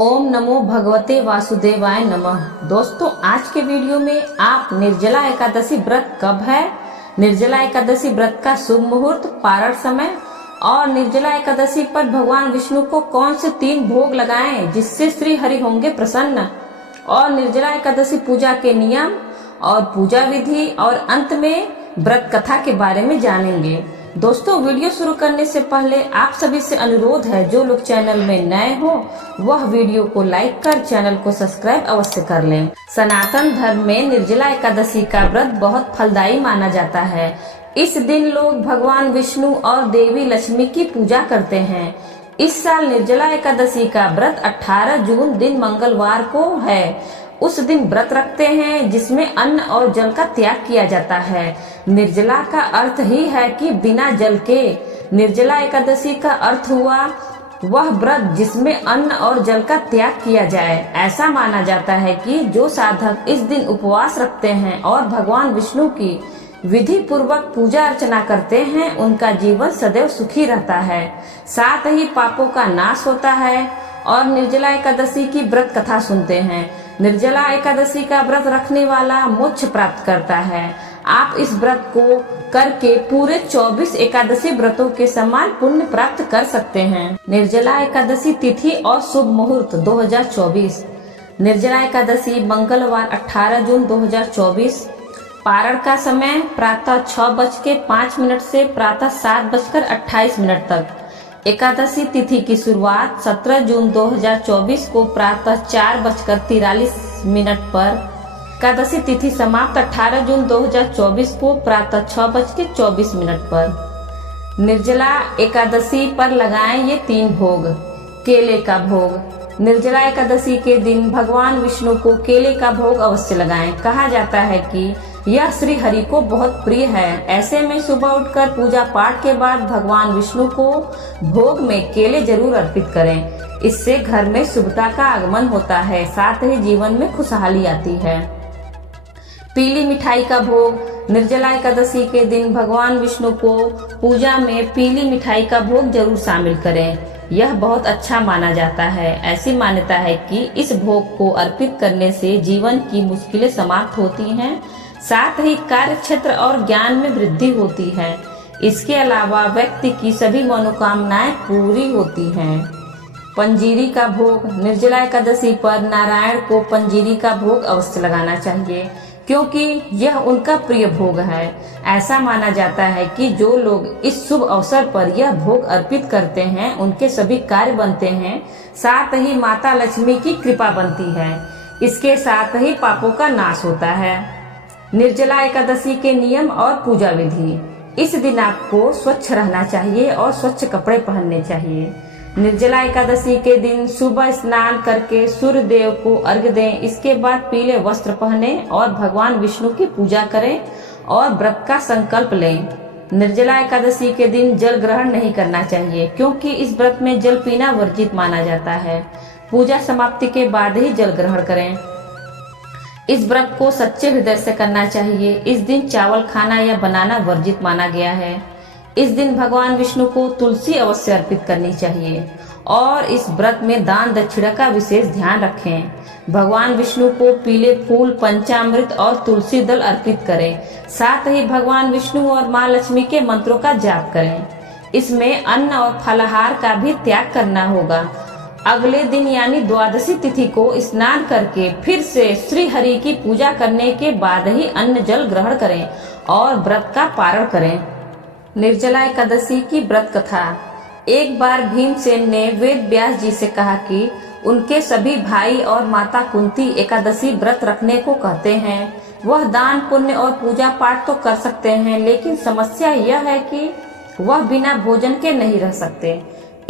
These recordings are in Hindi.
ओम नमो भगवते वासुदेवाय नमः। दोस्तों, आज के वीडियो में आप निर्जला एकादशी व्रत कब है, निर्जला एकादशी व्रत का शुभ मुहूर्त, पारण समय और निर्जला एकादशी पर भगवान विष्णु को कौन से 3 भोग लगाएं जिससे श्री हरि होंगे प्रसन्न, और निर्जला एकादशी पूजा के नियम और पूजा विधि और अंत में व्रत कथा के बारे में जानेंगे। दोस्तों, वीडियो शुरू करने से पहले आप सभी से अनुरोध है, जो लोग चैनल में नए हो वह वीडियो को लाइक कर चैनल को सब्सक्राइब अवश्य कर लें। सनातन धर्म में निर्जला एकादशी का व्रत बहुत फलदायी माना जाता है। इस दिन लोग भगवान विष्णु और देवी लक्ष्मी की पूजा करते हैं। इस साल निर्जला एकादशी का व्रत 18 जून दिन मंगलवार को है। उस दिन व्रत रखते हैं जिसमें अन्न और जल का त्याग किया जाता है। निर्जला का अर्थ ही है कि बिना जल के। निर्जला एकादशी का अर्थ हुआ वह व्रत जिसमें अन्न और जल का त्याग किया जाए। ऐसा माना जाता है कि जो साधक इस दिन उपवास रखते हैं और भगवान विष्णु की विधि पूर्वक पूजा अर्चना करते हैं, उनका जीवन सदैव सुखी रहता है, साथ ही पापों का नाश होता है। और निर्जला एकादशी की व्रत कथा सुनते हैं। निर्जला एकादशी का व्रत रखने वाला मोक्ष प्राप्त करता है। आप इस व्रत को करके पूरे 24 एकादशी व्रतों के समान पुण्य प्राप्त कर सकते हैं। निर्जला एकादशी तिथि और शुभ मुहूर्त 2024। निर्जला एकादशी मंगलवार 18 जून 2024। पारण का समय प्रातः 6:05 से प्रातः 7:28 तक। एकादशी तिथि की शुरुआत 17 जून 2024 को प्रातः 4:43 पर। एकादशी तिथि समाप्त 18 जून 2024 को प्रातः 6:24 पर। निर्जला एकादशी पर लगाएं ये 3 भोग। केले का भोग। निर्जला एकादशी के दिन भगवान विष्णु को केले का भोग अवश्य लगाएं। कहा जाता है कि यह श्री हरि को बहुत प्रिय है। ऐसे में सुबह उठकर पूजा पाठ के बाद भगवान विष्णु को भोग में केले जरूर अर्पित करें। इससे घर में शुभता का आगमन होता है, साथ ही जीवन में खुशहाली आती है। पीली मिठाई का भोग। निर्जला एकादशी के दिन भगवान विष्णु को पूजा में पीली मिठाई का भोग जरूर शामिल करें। यह बहुत अच्छा माना जाता है। ऐसी मान्यता है कि इस भोग को अर्पित करने से जीवन की मुश्किलें समाप्त होती हैं, साथ ही कार्य क्षेत्र और ज्ञान में वृद्धि होती है। इसके अलावा व्यक्ति की सभी मनोकामनाएं पूरी होती हैं। पंजीरी का भोग। निर्जला एकादशी पर नारायण को पंजीरी का भोग अवश्य लगाना चाहिए, क्योंकि यह उनका प्रिय भोग है। ऐसा माना जाता है कि जो लोग इस शुभ अवसर पर यह भोग अर्पित करते हैं, उनके सभी कार्य बनते हैं, साथ ही माता लक्ष्मी की कृपा बनती है। इसके साथ ही पापों का नाश होता है। निर्जला एकादशी के नियम और पूजा विधि। इस दिन आपको स्वच्छ रहना चाहिए और स्वच्छ कपड़े पहनने चाहिए। निर्जला एकादशी के दिन सुबह स्नान करके सूर्य देव को अर्घ्य दें। इसके बाद पीले वस्त्र पहने और भगवान विष्णु की पूजा करें और व्रत का संकल्प लें। निर्जला एकादशी के दिन जल ग्रहण नहीं करना चाहिए, क्योंकि इस व्रत में जल पीना वर्जित माना जाता है। पूजा समाप्ति के बाद ही जल ग्रहण करें। इस व्रत को सच्चे हृदय से करना चाहिए। इस दिन चावल खाना या बनाना वर्जित माना गया है। इस दिन भगवान विष्णु को तुलसी अवश्य अर्पित करनी चाहिए और इस व्रत में दान दक्षिणा का विशेष ध्यान रखें। भगवान विष्णु को पीले फूल, पंचामृत और तुलसी दल अर्पित करें। साथ ही भगवान विष्णु और माँ लक्ष्मी के मंत्रों का जाप करें। इसमें अन्न और फलाहार का भी त्याग करना होगा। अगले दिन यानी द्वादशी तिथि को स्नान करके फिर से श्री हरि की पूजा करने के बाद ही अन्न जल ग्रहण करें और व्रत का पारण करें। निर्जला एकादशी की व्रत कथा। एक बार भीमसेन ने वेद व्यास जी से कहा कि उनके सभी भाई और माता कुंती एकादशी व्रत रखने को कहते हैं। वह दान पुण्य और पूजा पाठ तो कर सकते हैं, लेकिन समस्या यह है कि वह बिना भोजन के नहीं रह सकते।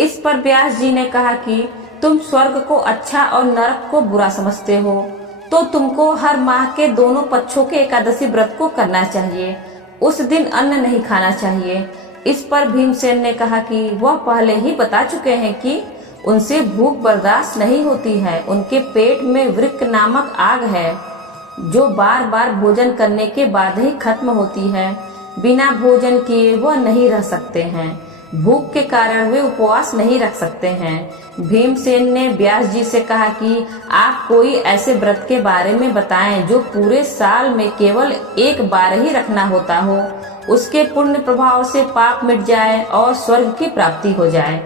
इस पर व्यास जी ने कहा कि तुम स्वर्ग को अच्छा और नरक को बुरा समझते हो, तो तुमको हर माह के दोनों पक्षों के एकादशी व्रत को करना चाहिए। उस दिन अन्न नहीं खाना चाहिए। इस पर भीमसेन ने कहा कि वह पहले ही बता चुके हैं कि उनसे भूख बर्दाश्त नहीं होती है। उनके पेट में वृक्क नामक आग है, जो बार बार भोजन करने के बाद ही खत्म होती है। बिना भोजन किए वह नहीं रह सकते हैं। भूख के कारण वे उपवास नहीं रख सकते हैं। भीमसेन ने व्यास जी से कहा कि आप कोई ऐसे व्रत के बारे में बताएं जो पूरे साल में केवल एक बार ही रखना होता हो, उसके पुण्य प्रभाव से पाप मिट जाए और स्वर्ग की प्राप्ति हो जाए।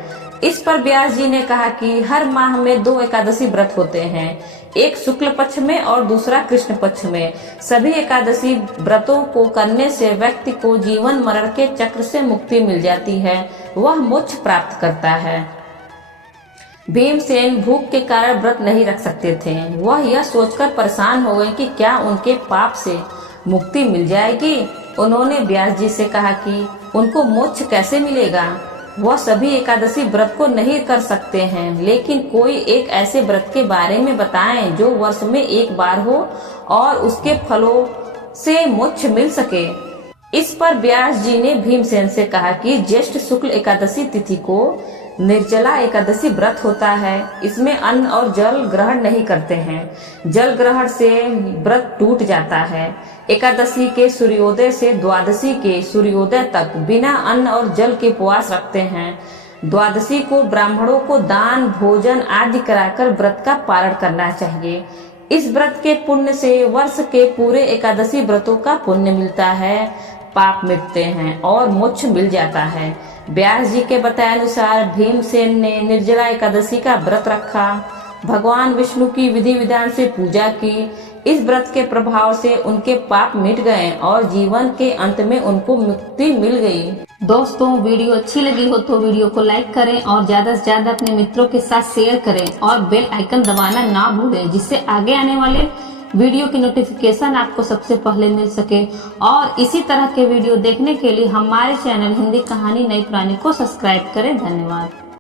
इस पर व्यास जी ने कहा कि हर माह में 2 एकादशी व्रत होते हैं, एक शुक्ल पक्ष में और दूसरा कृष्ण पक्ष में। सभी एकादशी व्रतों को करने से व्यक्ति को जीवन मरण के चक्र से मुक्ति मिल जाती है, वह मोक्ष प्राप्त करता है। भीमसेन भूख के कारण व्रत नहीं रख सकते थे। वह यह सोचकर परेशान हो गए कि क्या उनके पाप से मुक्ति मिल जाएगी। उन्होंने व्यास जी से कहा कि उनको मोक्ष कैसे मिलेगा। वह सभी एकादशी व्रत को नहीं कर सकते हैं, लेकिन कोई एक ऐसे व्रत के बारे में बताएं जो वर्ष में एक बार हो और उसके फलों से मोक्ष मिल सके। इस पर व्यास जी ने भीमसेन से कहा कि ज्येष्ठ शुक्ल एकादशी तिथि को निर्जला एकादशी व्रत होता है। इसमें अन्न और जल ग्रहण नहीं करते हैं। जल ग्रहण से व्रत टूट जाता है। एकादशी के सूर्योदय से द्वादशी के सूर्योदय तक बिना अन्न और जल के उपवास रखते हैं। द्वादशी को ब्राह्मणों को दान भोजन आदि कराकर व्रत का पारण करना चाहिए। इस व्रत के पुण्य से वर्ष के पूरे एकादशी व्रतों का पुण्य मिलता है, पाप मिटते हैं और मोक्ष मिल जाता है। व्यास जी के बताए अनुसार भीमसेन ने निर्जला एकादशी का व्रत रखा, भगवान विष्णु की विधि विधान से पूजा की। इस व्रत के प्रभाव से उनके पाप मिट गए और जीवन के अंत में उनको मुक्ति मिल गई। दोस्तों, वीडियो अच्छी लगी हो तो वीडियो को लाइक करें और ज्यादा से ज्यादा अपने मित्रों के साथ शेयर करें और बेल आइकन दबाना ना भूलें, जिससे आगे आने वाले वीडियो की नोटिफिकेशन आपको सबसे पहले मिल सके। और इसी तरह के वीडियो देखने के लिए हमारे चैनल हिंदी कहानी नई पुरानी को सब्सक्राइब करें। धन्यवाद।